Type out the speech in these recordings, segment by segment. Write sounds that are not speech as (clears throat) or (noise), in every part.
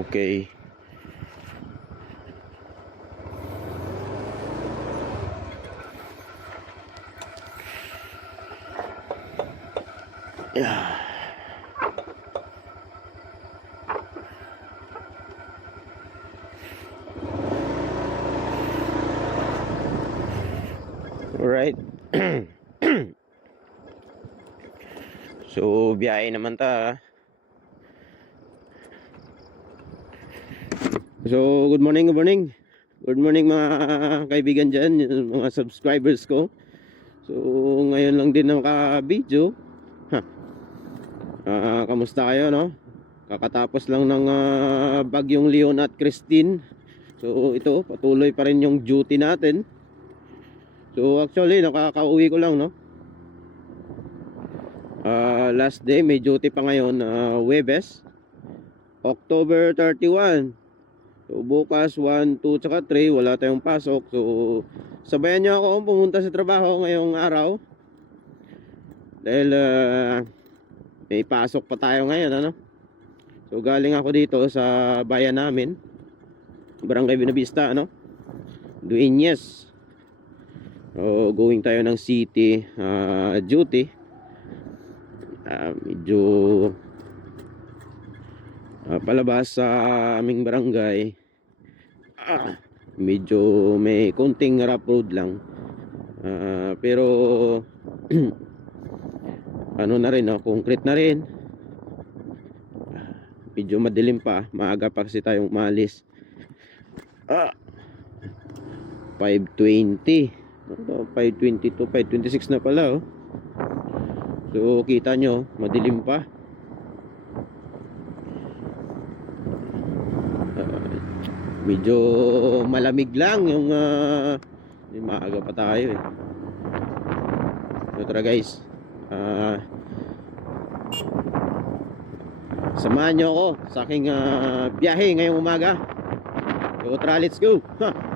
Okay. Yeah. Alright. (clears throat) so, biyahe naman ta. So, good morning, good morning. Good morning mga kaibigan dyan, mga subscribers ko. So, ngayon lang din naka-video. Ha. Ah, kamusta kayo, no? Kakatapos lang ng ah, bagyong Leon at Christine. So, ito, patuloy pa rin yung duty natin. So, actually, nakakauwi ko lang, no? Ah, last day, may duty pa ngayon, uh, Webes. October 31. So bukas 1, 2, tsaka 3 wala tayong pasok. So sabayan niyo ako pumunta sa trabaho ngayong araw. Dahil ah, may pasok pa tayo ngayon ano. So galing ako dito sa bayan namin. Barangay Binavista ano. Dueñas. So going tayo ng city ah, duty. Ah, medyo ah, palabas sa aming barangay (clears throat) medyo may konting rough road lang. Ah, pero (clears throat) ano na rin no, concrete na rin. Ah, medyo madilim pa. Maaga pa kasi tayong umalis. Ah, 520 Ano, 522 526 na pala oh. So kita nyo madilim pa medyo malamig lang yung uh, maaga pa tayo eh. So tara guys. Ah, samahan nyo ako sa aking ah, biyahe ngayong umaga. So tara let's go. Ha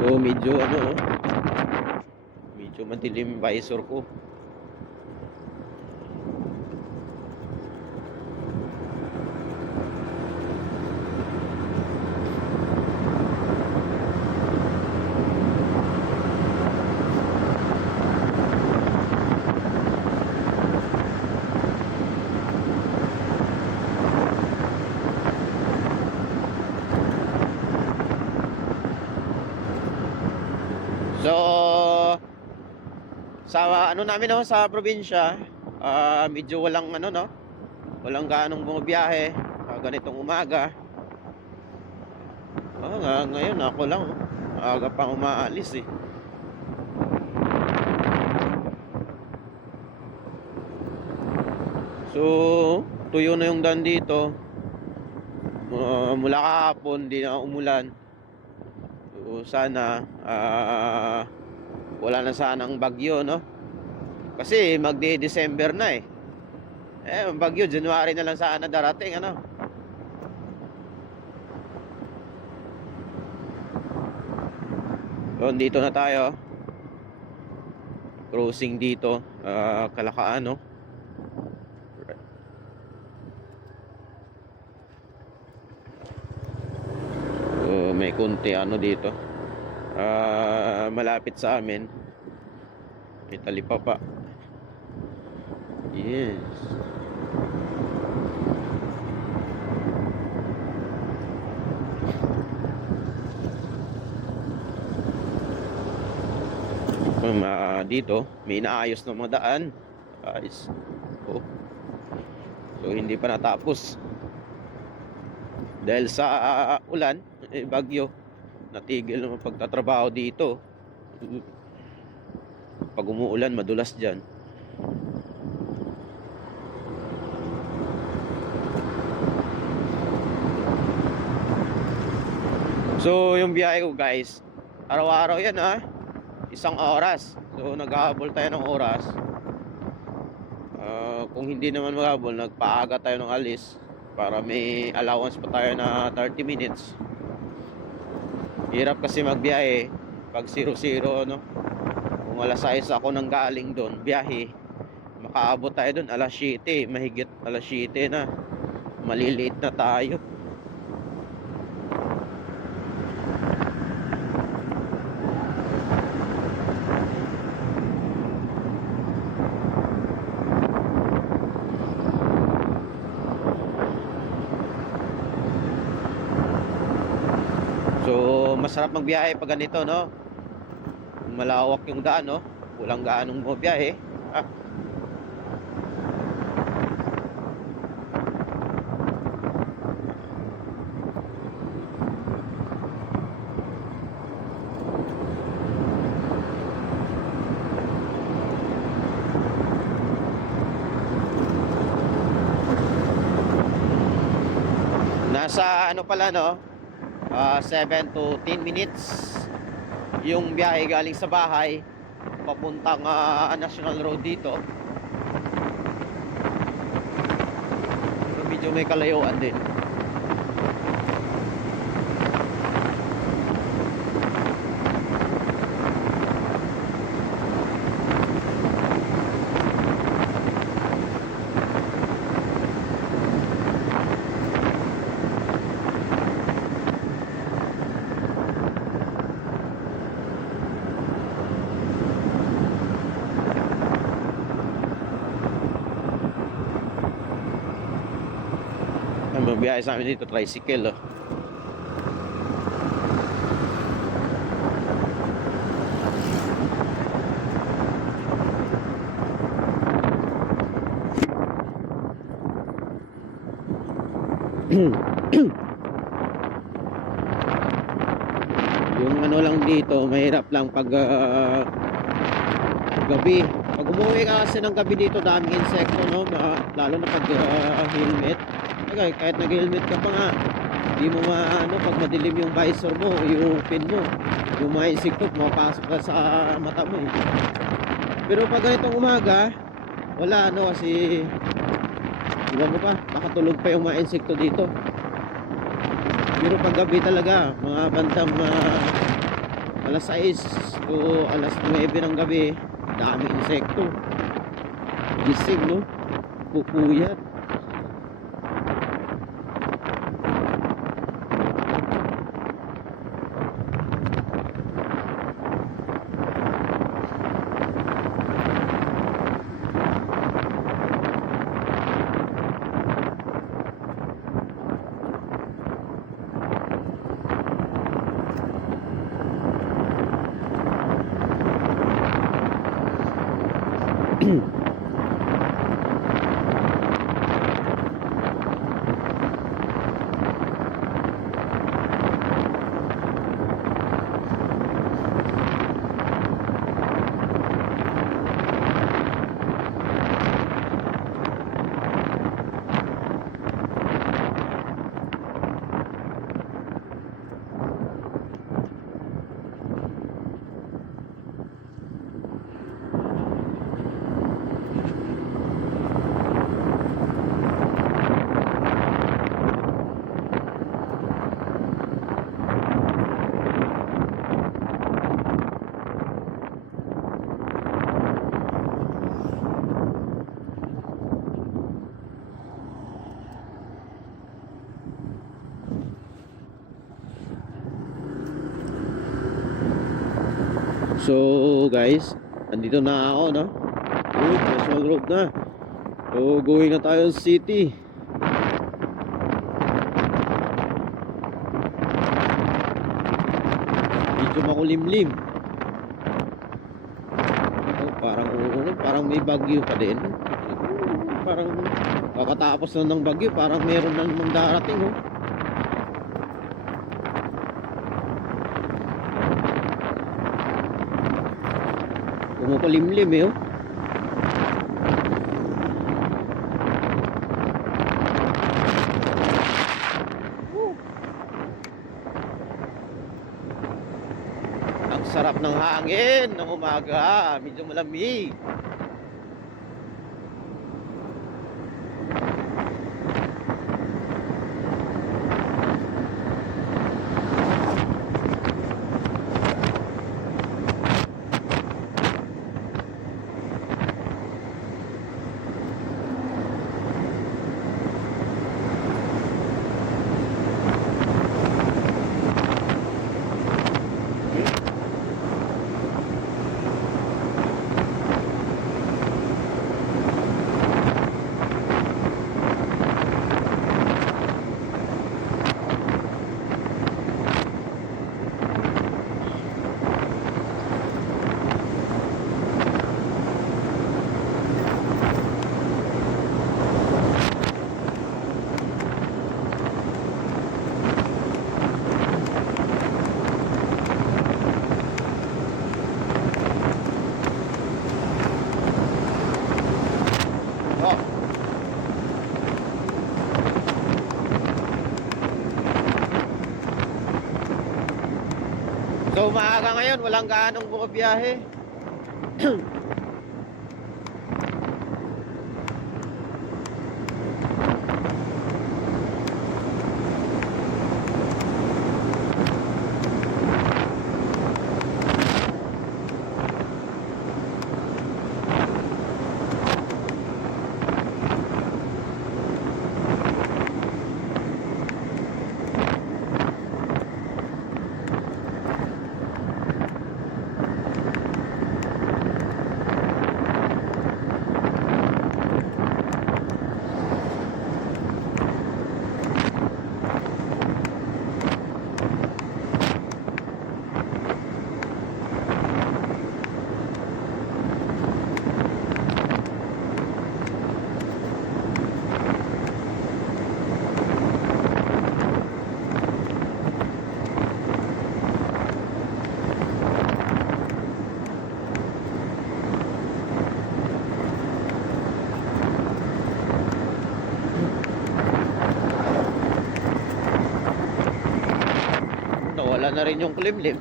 So medyo ano oh. Medyo madilim visor ko. So sa ano namin no sa probinsya, ah, medyo walang ano no. Walang gaanong bumabiyahe sa ganitong umaga. Ah, nga, ngayon ako lang oh. Aga pang umaalis eh. So, tuyo na yung daan dito. Ah, mula kahapon, di na umulan. So, sana ah, wala na sanang bagyo, no? Kasi magde-December na eh. Eh, bagyo, January na lang sana darating, ano? So, dito na tayo. Crossing dito, ah, Kalakaan, no? So, may konti ano dito. Ah, malapit sa amin. May talipapa. Yes. Um, ah, dito, may inaayos ng mga daan. Guys. Oh. So, hindi pa natapos. Dahil sa ah, ulan, eh, bagyo, natigil naman pagtatrabaho dito. Pag umuulan, madulas dyan. So, yung biyahe ko guys, araw-araw yan ha. Isang oras. So, naghahabol tayo ng oras. Ah, kung hindi naman maghabol, nagpaaga tayo ng alis para may allowance pa tayo na 30 minutes. Hirap kasi magbiyahe pag 0-0 no. Kung alas 6 ako nang galing doon, biyahe, makaabot tayo doon alas 7, mahigit alas 7 na. Maliliit na tayo. So, masarap magbiyahe pag ganito, no? Malawak yung daan, no? Walang gaanong biyahe. Ah. Nasa ano pala, no? Ah, 7 to 10 minutes. Yung biyahe galing sa bahay papuntang ah, National Road dito. Pero medyo may kalayuan din ang biyahe sa amin dito tricycle oh. (clears throat) yung ano lang dito mahirap lang pag ah, gabi. Pag umuwi ka kasi ng gabi dito daming insekto no? Lalo na pag ah, helmet Okay, kahit nag-helmet ka pa nga hindi mo maano pag madilim yung visor mo yung pin mo. Yung mga insekto pumapasok ka sa mata mo eh. pero pag ganitong umaga wala ano kasi iba mo pa nakatulog pa yung mga insekto dito. Pero pag gabi talaga mga bandang uh, alas 6 to alas 9 ng gabi dami insekto. Gising no? Pupuyat So guys, andito na ako no. Oh, Quezon Road na. So going na tayo sa city. Medyo makulimlim. Oh, parang ano, parang may bagyo pa din. Parang kakatapos na ng bagyo, parang meron na namang darating oh. kumukulimlim eh oh. Ang sarap ng hangin ng umaga, medyo malamig. So maaga ngayon, walang gaanong bumabiyahe. Nawala na rin yung kulimlim.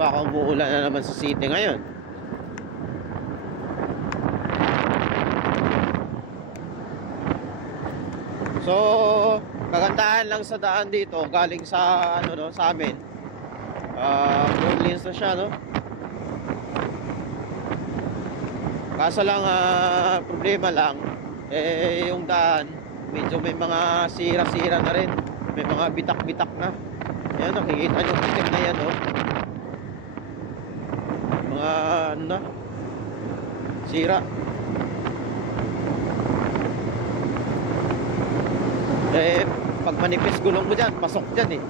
Baka umuulan na naman sa city ngayon. So, kagandahan lang sa daan dito, galing sa ano no, sa amin. Ah, uh, lanes na siya, no? Kaso lang ah, problema lang eh yung daan medyo may mga sira-sira na rin. May mga bitak-bitak na. Ayan, nakikita nyo itim na yan, oh. Mga, ano na, sira. Eh, pag manipis gulong mo dyan, pasok dyan eh.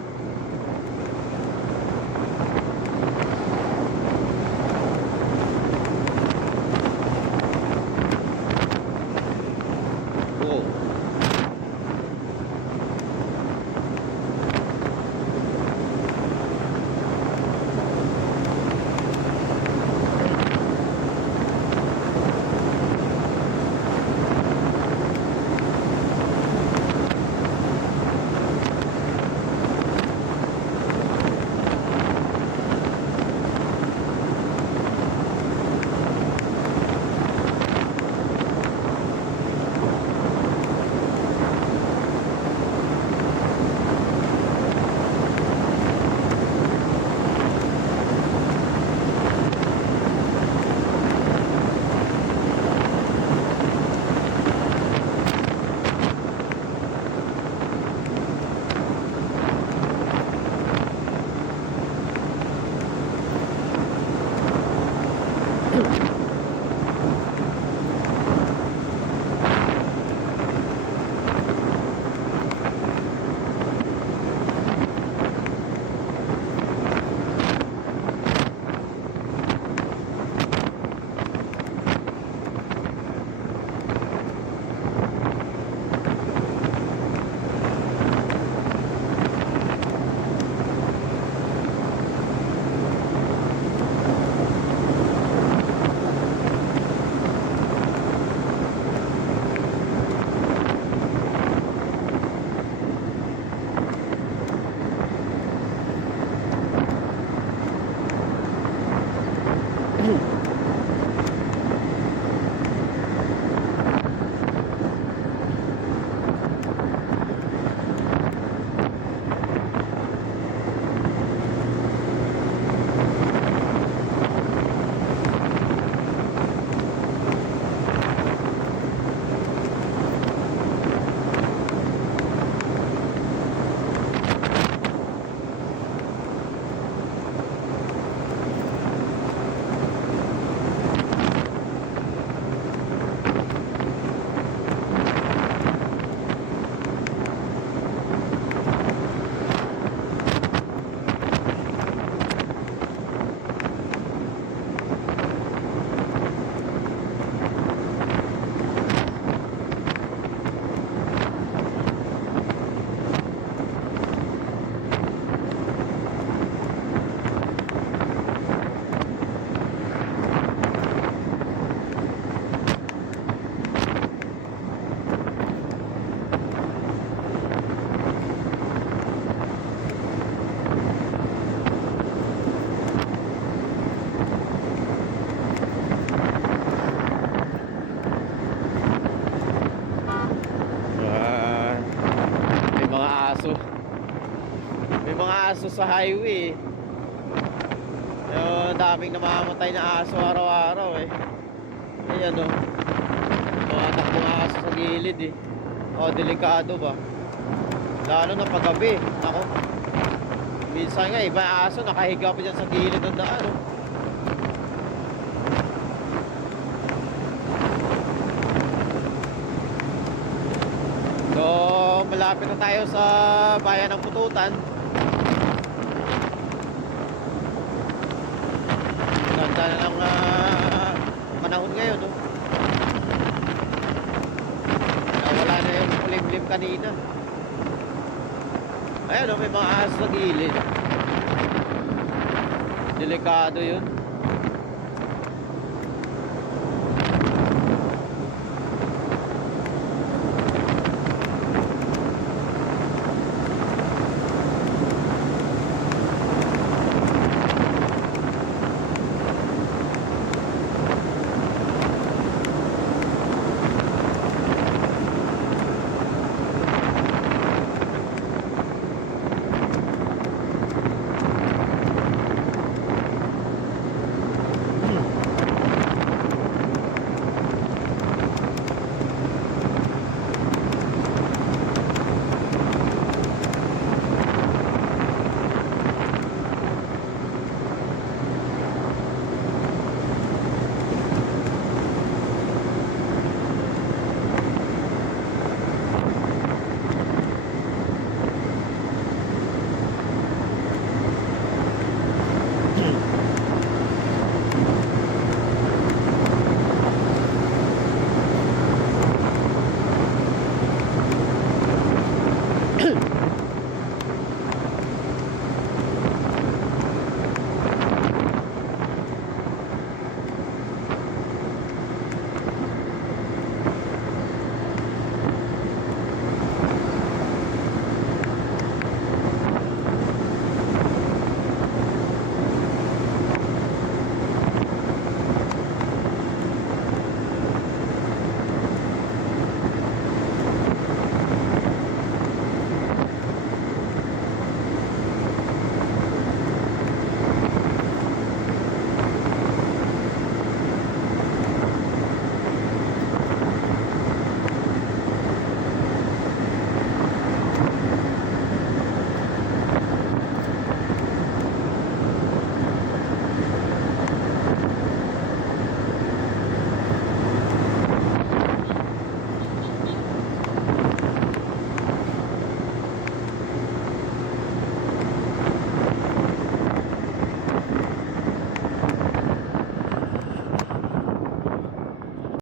Aso sa highway. Yung daming namamatay na aso araw-araw eh. Ayan o. Mga takbong aso sa gilid eh. O, delikado ba? Lalo na paggabi. Ako. Minsan nga, iba aso nakahiga pa dyan sa gilid ng daan. Oh. So, malapit na tayo sa bayan ng Pututan. Ganda na ng ah, panahon ngayon, no? Nawala na yung kulimlim kanina. Ayan, no, may mga ahas sa gilid. Delikado yun.